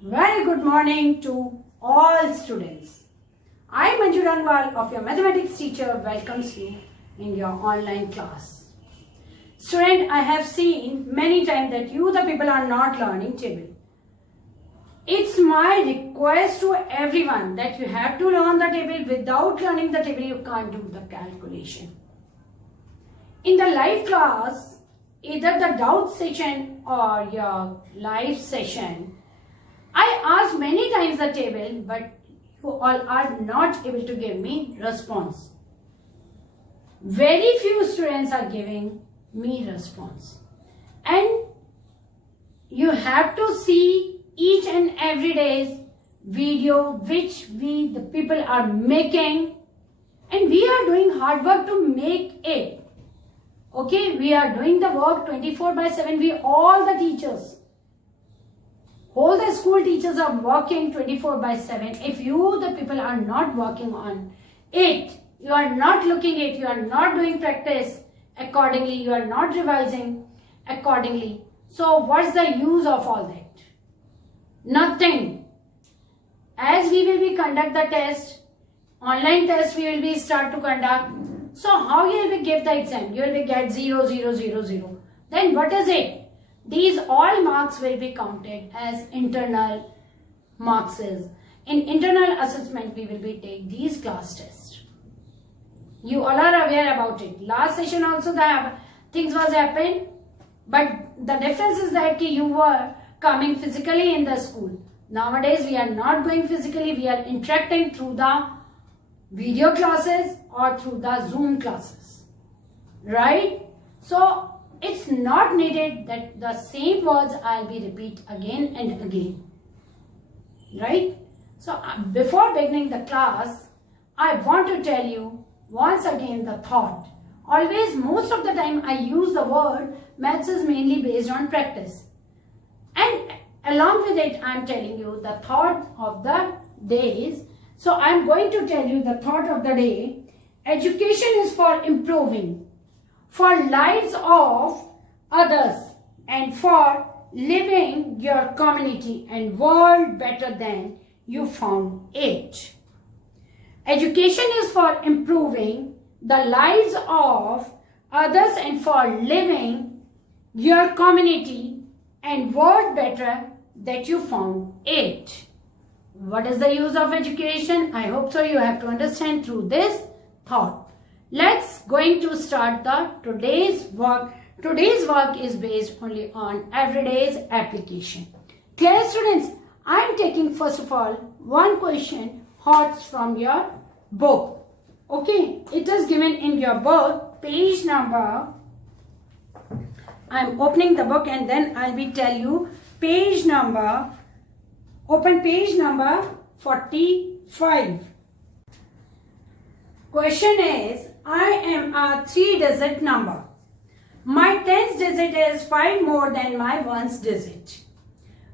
Very good morning to all students. I, Manju Rangwal of your mathematics teacher, welcomes you in your online class. Student, I have seen many times that you the people are not learning table. It's my request to everyone that you have to learn the table. Without learning the table, you can't do the calculation. In the live class, either the doubt session or your live session, I asked many times the table, but you all are not able to give me response. Very few students are giving me response. And you have to see each and every day's video which we the people are making, and we are doing hard work to make it. Okay, we are doing the work 24/7. We all the teachers, all the school teachers are working 24/7. If you the people are not working on it, you are not looking at, you are not doing practice accordingly, you are not revising accordingly. So what's the use of all that? Nothing. As we will be conduct the test, online test we will be start to conduct. So how you will be give the exam? You will be get 0, 0, 0, 0. Then what is it? These all marks will be counted as internal marks. In internal assessment, we will be take these class tests. You all are aware about it. Last session also the things was happened, but the difference is that you were coming physically in the school. Nowadays, we are not going physically. We are interacting through the video classes or through the Zoom classes, right? So it's not needed that the same words I'll be repeat again and again, right? So before beginning the class, I want to tell you once again the thought. Always, most of the time I use the word maths is mainly based on practice. And along with it, I'm telling you the thought of the days. So I'm going to tell you the thought of the day. Education is for improving, for lives of others, and for living your community and world better than you found it. Education is for improving the lives of others and for living your community and world better that you found it. What is the use of education? I hope so you have to understand through this thought. Let's going to start the today's work. Today's work is based only on everyday's application. Clear, students? I am taking first of all one question hot from your book. Okay, it is given in your book, page number. I am opening the book and then I will tell you page number. Open page number 45. Question is, I am a 3-digit number. My 10th digit is 5 more than my 1st digit.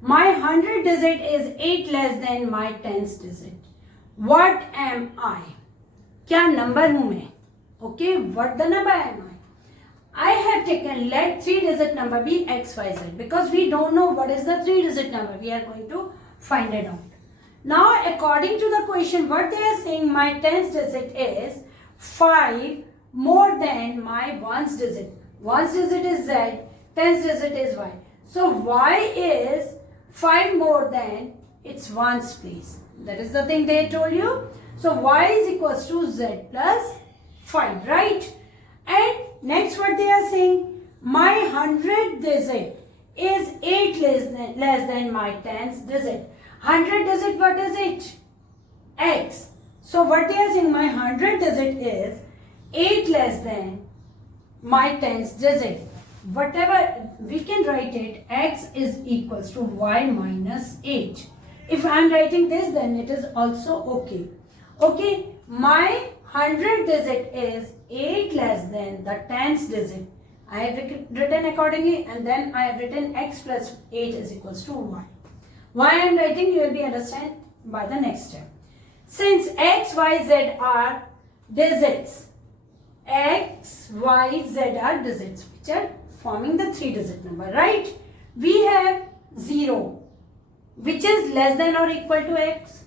My 100th digit is 8 less than my 10th digit. What am I? क्या number हूँ मैं? Okay, what the number am I? I have taken, let 3-digit number be XYZ because we don't know what is the 3-digit number. We are going to find it out. Now, according to the question, what they are saying, my 10th digit is 5 more than my 1st digit. 1st digit is Z, 10th digit is Y. So, Y is 5 more than its 1's place. That is the thing they told you. So, Y is equals to Z plus 5, right? And next what they are saying, my 100th digit is 8 less than my 10th digit. 100 digit, what is it? X. So what they are saying, my 100th digit is 8 less than my 10th digit. Whatever, we can write it, X is equals to Y minus 8. If I am writing this, then it is also okay. Okay, my 100th digit is 8 less than the 10th digit. I have written accordingly, and then I have written X plus 8 is equals to Y. Why I am writing, you will be understand by the next step. Since X, Y, Z are digits, X, Y, Z are digits which are forming the 3-digit number, right? We have 0, which is less than or equal to x?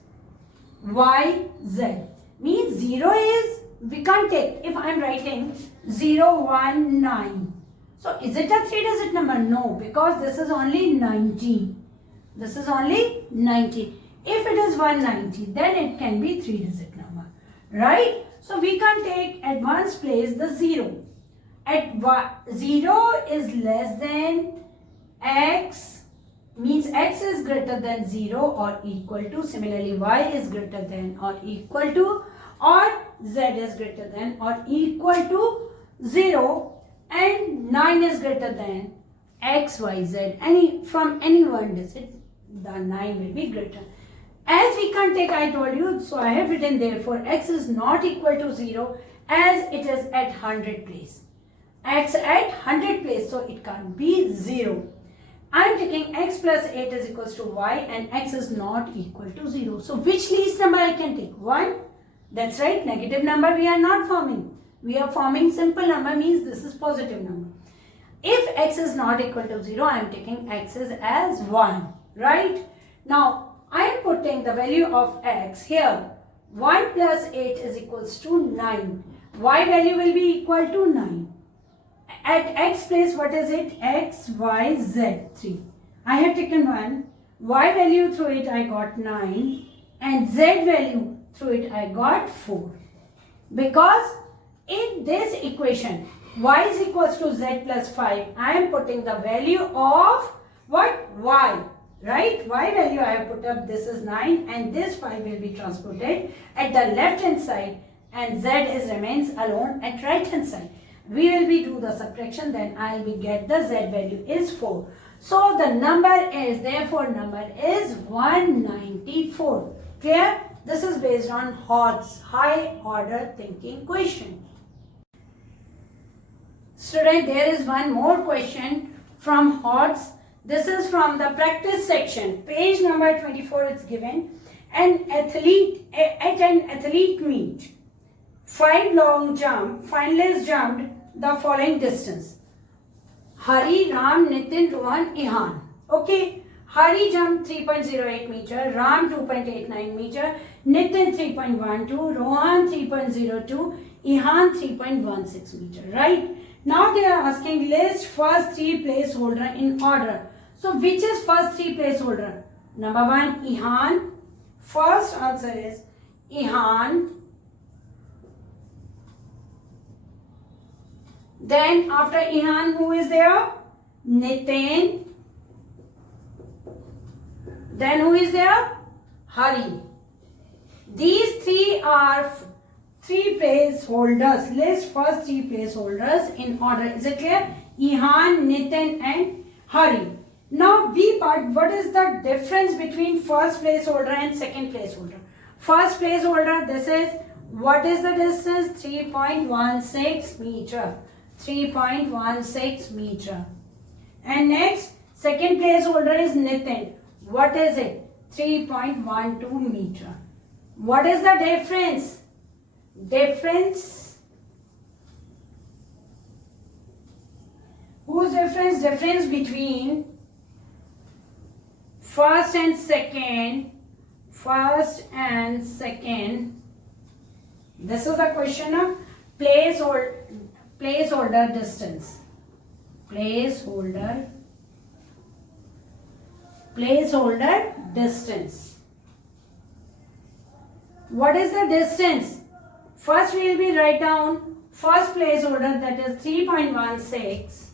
Y, Z. Means 0 is, we can't take, if I am writing 0, 1, 9. So is it a 3-digit number? No, because this is only 90. This is only 90. If it is 190, then it can be 3-digit number. Right? So we can take at one's place the 0. At 0 is less than x, means x is greater than 0 or equal to. Similarly, y is greater than or equal to, or z is greater than or equal to 0, and 9 is greater than x, y, z. From any one digit, the 9 will be greater. As we can't take, I told you, so I have written therefore x is not equal to 0 as it is at 100 place. X at 100 place, so it can't be 0. I am taking x plus 8 is equals to y, and x is not equal to 0. So which least number I can take? 1. That's right, negative number we are not forming. We are forming simple number, means this is positive number. If x is not equal to 0, I am taking x as 1. Right? Now, I am putting the value of x here. 1 plus 8 is equals to 9. Y value will be equal to 9. At x place, what is it? X, y, z, 3. I have taken 1. Y value through it I got 9. And z value through it I got 4. Because in this equation, y is equals to z plus 5, I am putting the value of what? Y. Right? Y value I have put up, this is 9, and this 5 will be transported at the left hand side, and z remains alone at right hand side. We will be do the subtraction, then I will get the z value is 4. So the number is, therefore number is 194. Clear? This is based on Hod's high order thinking question. Student, there is one more question from Hod's. This is from the practice section. Page number 24 is given. At an athlete meet, 5 long jump, finalists jumped the following distance. Hari, Ram, Nitin, Rohan, Ihan. Okay. Hari jumped 3.08 meter, Ram 2.89 meter, Nitin 3.12, Rohan 3.02, Ihan 3.16 meter. Right? Now they are asking list first 3 placeholder in order. So which is first 3 placeholder? Number 1, Ihan. First answer is Ihan. Then after Ihan, who is there? Nitin. Then who is there? Hari. These 3 are 3 placeholders. List first 3 placeholders in order. Is it clear? Ihan, Nitin and Hari. Now B part, what is the difference between first placeholder and second placeholder? First placeholder, this is, what is the distance? 3.16 meter. 3.16 meter. And next, second placeholder is Nitin. What is it? 3.12 meter. What is the difference? Whose difference? Difference between first and second. This is the question of placeholder distance. Placeholder distance. What is the distance? First we will be write down first placeholder, that is 3.16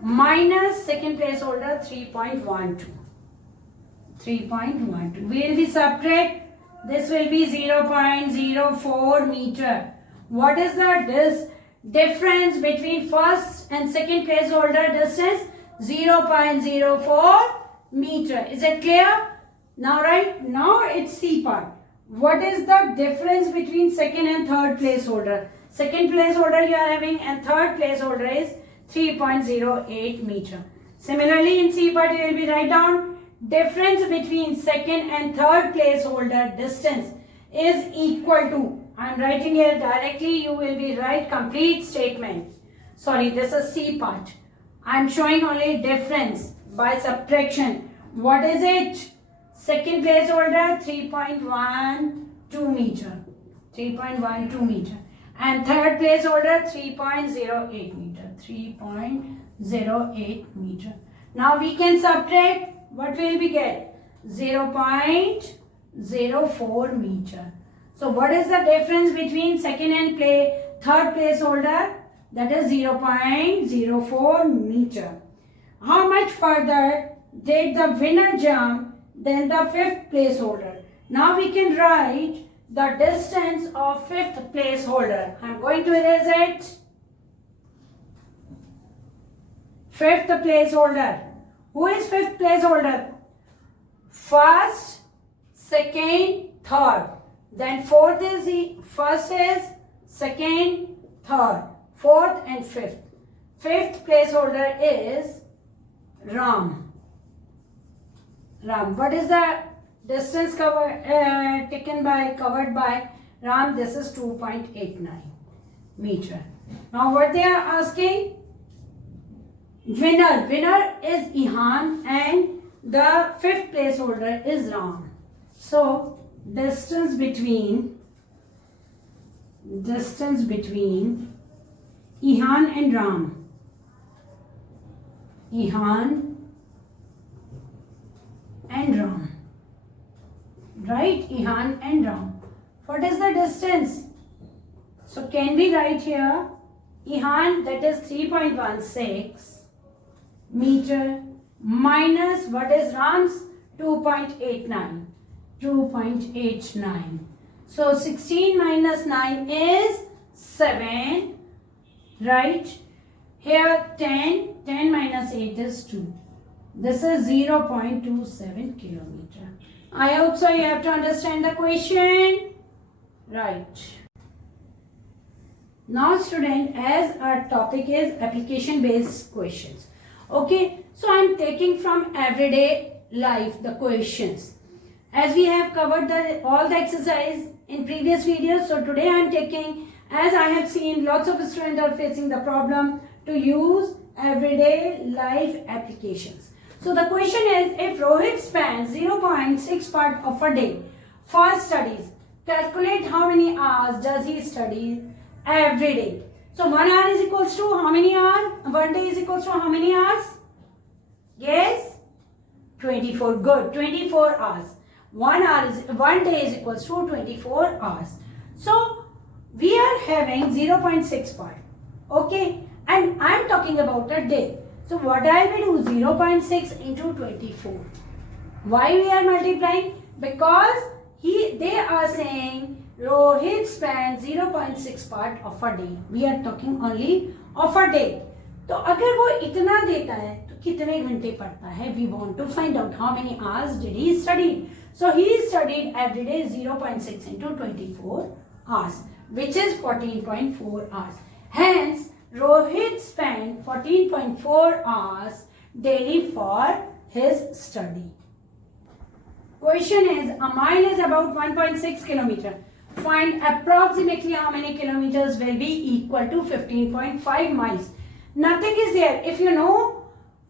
minus second placeholder 3.12. We will be subtract. This will be 0.04 meter. What is the difference between first and second placeholder distance? 0.04 meter. Is it clear? Now right, now it's C part. What is the difference between second and third placeholder? Second placeholder you are having and third placeholder is 3.08 meter. Similarly in C part you will be write down difference between second and third placeholder distance is equal to, I am writing here directly, you will be write complete statement. Sorry, this is C part. I am showing only difference by subtraction. What is it? Second placeholder 3.12 meter. 3.12 meter. And third placeholder 3.08 meter. 3.08 meter. Now we can subtract. What will we get? 0.04 meter. So what is the difference between second and third placeholder? That is 0.04 meter. How much further did the winner jump than the fifth placeholder? Now we can write the distance of fifth placeholder. I am going to erase it. Fifth placeholder. Who is fifth placeholder? First, second, third. Then fourth is first is second, third, fourth and fifth. Fifth placeholder is Ram. Ram. What is the distance covered by Ram? This is 2.89 meter. Now what they are asking? Winner. Winner is Ihan and the fifth placeholder is Ram. So distance between Ihan and Ram. Ihan and Ram. Right? Ihan and Ram. What is the distance? So can we write here? Ihan, that is 3.16 meter, minus what is Ram's? 2.89. 2.89. So 16 minus 9 is 7. Right? Here 10. 10 minus 8 is 2. This is 0.27 kilometer. I hope so you have to understand the question. Right. Now student, as our topic is application based questions. Okay. So I am taking from everyday life the questions. As we have covered all the exercise in previous videos. So today I am taking, as I have seen lots of students are facing the problem to use everyday life applications. So the question is, if Rohit spends 0.6 part of a day for studies, calculate how many hours does he study every day. So 1 hour is equals to how many hours? 1 day is equals to how many hours? Yes? 24. Good. 24 hours. 1 day is equals to 24 hours. So we are having 0.6 part. Okay. And I am talking about a day. So what I will do? 0.6 into 24. Why we are multiplying? Because they are saying Rohit spends 0.6 part of a day. We are talking only of a day. तो अगर वो इतना देता है तो कितने घंटे पढ़ता है? We want to find out how many hours did he study. So he studied every day 0.6 into 24 hours, which is 14.4 hours. Hence, Rohit spent 14.4 hours daily for his study. Question is, a mile is about 1.6 kilometer. Find approximately how many kilometers will be equal to 15.5 miles. Nothing is there. If you know,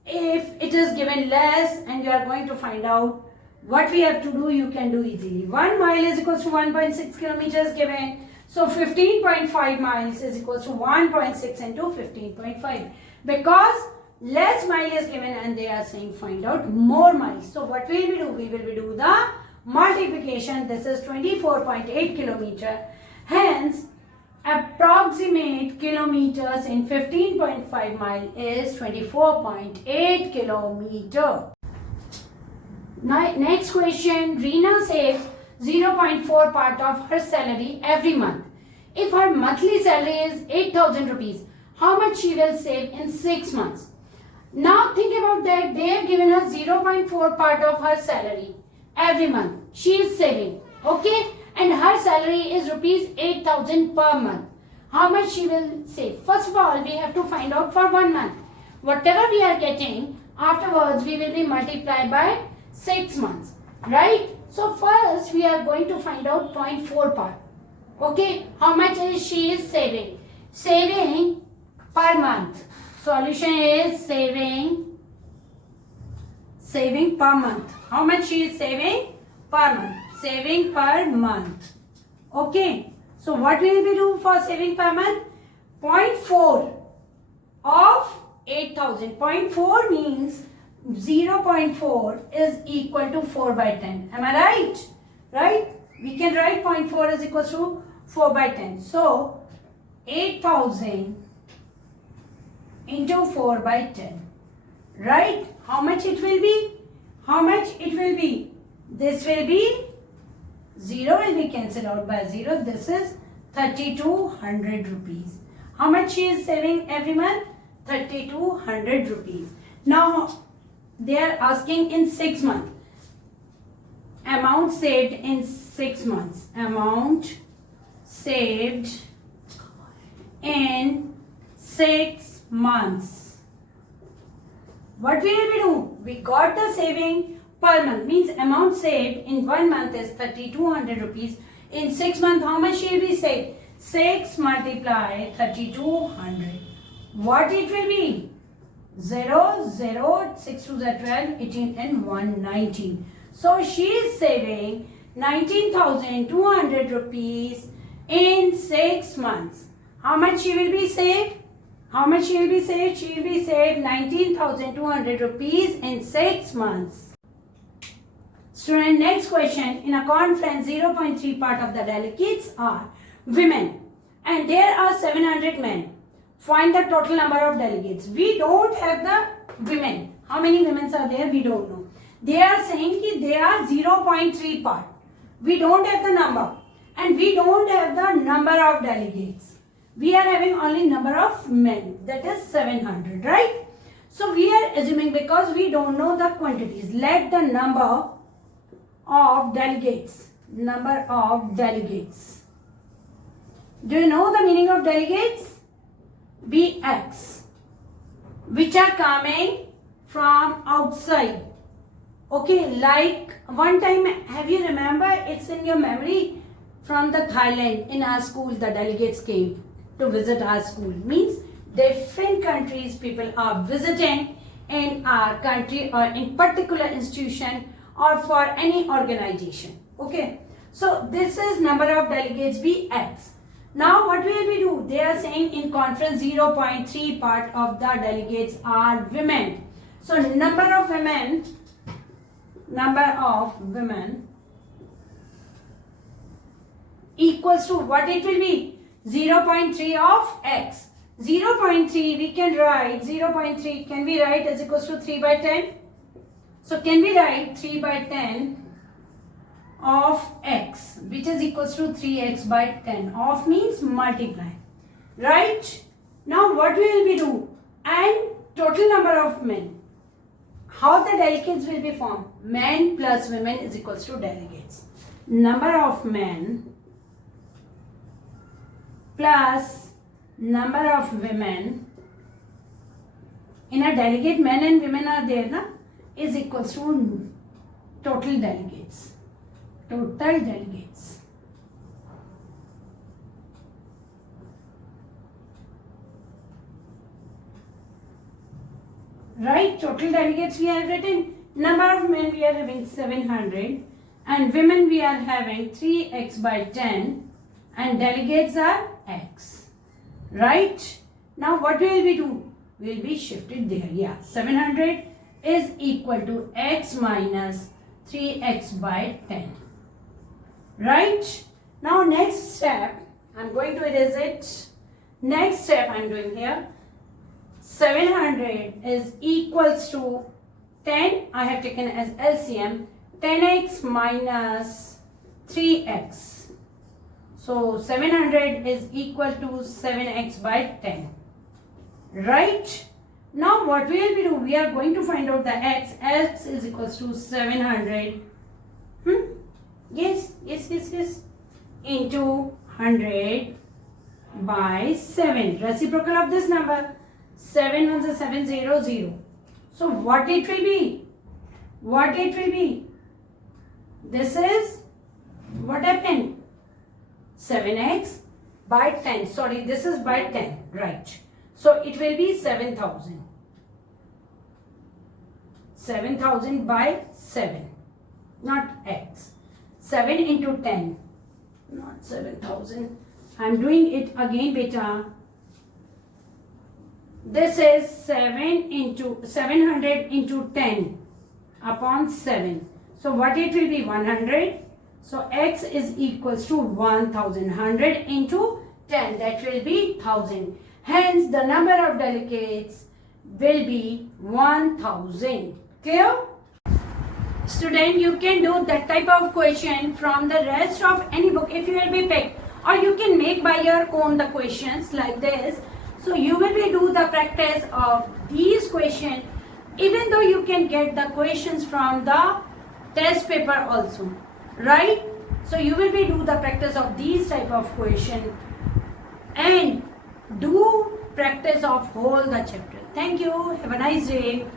if it is given less and you are going to find out what we have to do, you can do easily. 1 mile is equals to 1.6 kilometers given. So 15.5 miles is equals to 1.6 into 15.5. Because less mile is given and they are saying find out more miles. So what will we do? We will do the multiplication. This is 24.8 kilometer. Hence, approximate kilometers in 15.5 mile is 24.8 kilometer. Now, next question. Reena saves 0.4 part of her salary every month. If her monthly salary is 8,000 rupees, how much she will save in 6 months? Now think about that. They have given her 0.4 part of her salary every month. She is saving. Okay. And her salary is rupees 8,000 per month. How much she will save? First of all, we have to find out for 1 month. Whatever we are getting, afterwards we will be multiplied by 6 months. Right? So first we are going to find out 0.4 part. Okay. How much is she is saving? Saving per month. Solution is saving saving per month. How much she is saving per month? Saving per month. Okay. So what will we do for saving per month? 0.4 of 8,000. 0.4 means 0.4 is equal to 4 by 10. Am I right? Right? We can write 0.4 is equal to 4 by 10. So 8,000 into 4 by 10. Right? How much it will be? How much it will be? This will be 0 will be cancelled out by 0. This is 3,200 rupees. How much she is saving every month? 3,200 rupees. Now they are asking in 6 months. Amount saved in 6 months. Amount saved in 6 months. What will we do? We got the saving per month. Means amount saved in 1 month is 3,200 rupees. In 6 months, how much will be saved? 6 multiply 3,200. What it will be? 0, 0, 6 to the 12, 18 and 1, 19. So she is saving 19,200 rupees in 6 months. How much she will be saved? How much she will be saved? She will be saved 19,200 rupees in 6 months. Student, next question. In a conference, 0.3 part of the delegates are women and there are 700 men. Find the total number of delegates. We don't have the women. How many women are there? We don't know. They are saying that they are 0.3 part. We don't have the number and we don't have the number of delegates. We are having only number of men, that is 700, right? So we are assuming, because we don't know the quantities, let the number of delegates. Number of delegates. Do you know the meaning of delegates? BX, which are coming from outside. Okay, like one time, have you remember, it's in your memory, from the Thailand, in our school, the delegates came to visit our school. Means different countries people are visiting in our country or in particular institution or for any organization. Okay, so this is number of delegates BX. Now what will we do? They are saying in conference 0.3 part of the delegates are women. So number of women equals to what it will be? 0.3 of X. 0.3 we can write 0.3 can we write as equals to 3 by 10? So can we write 3 by 10 of X, which is equals to 3x by 10. Of means multiply, right? Now what will we do? And total number of men. How the delegates will be formed? Men plus women is equals to delegates. Number of men plus number of women. In a delegate, men and women are there, na? Is equals to total delegates. Total delegates. Right, total delegates we have written. Number of men we are having 700 and women we are having 3x by 10 and delegates are x. Right, now what will we do? We will be shifted there. Yeah, 700 is equal to x minus 3x by 10. Right, now next step, I'm going to erase it. Next step I'm doing here. 700 is equals to 10. I have taken as LCM 10x minus 3x. So 700 is equal to 7x by 10. Right, now what will we do? We are going to find out the x. X is equals to 700. Yes, into 100 by 7. Reciprocal of this number. 7 ones are 700. So what it will be? What it will be? This is what happened? 7x by 10. Sorry, this is by 10. Right. So it will be 7,000. 7000 by 7, not x. 7 into 10, not 7000. I'm doing it again, beta. This is 700 into 10 upon 7. So what it will be? 100. So x is equals to 1000. 100 into 10, that will be 1000. Hence the number of delegates will be 1000. Clear? Student, you can do that type of question from the rest of any book if you will be picked, or you can make by your own the questions like this. So you will be do the practice of these questions, even though you can get the questions from the test paper also, right? So you will be do the practice of these type of question and do practice of whole the chapter. Thank you. Have a nice day.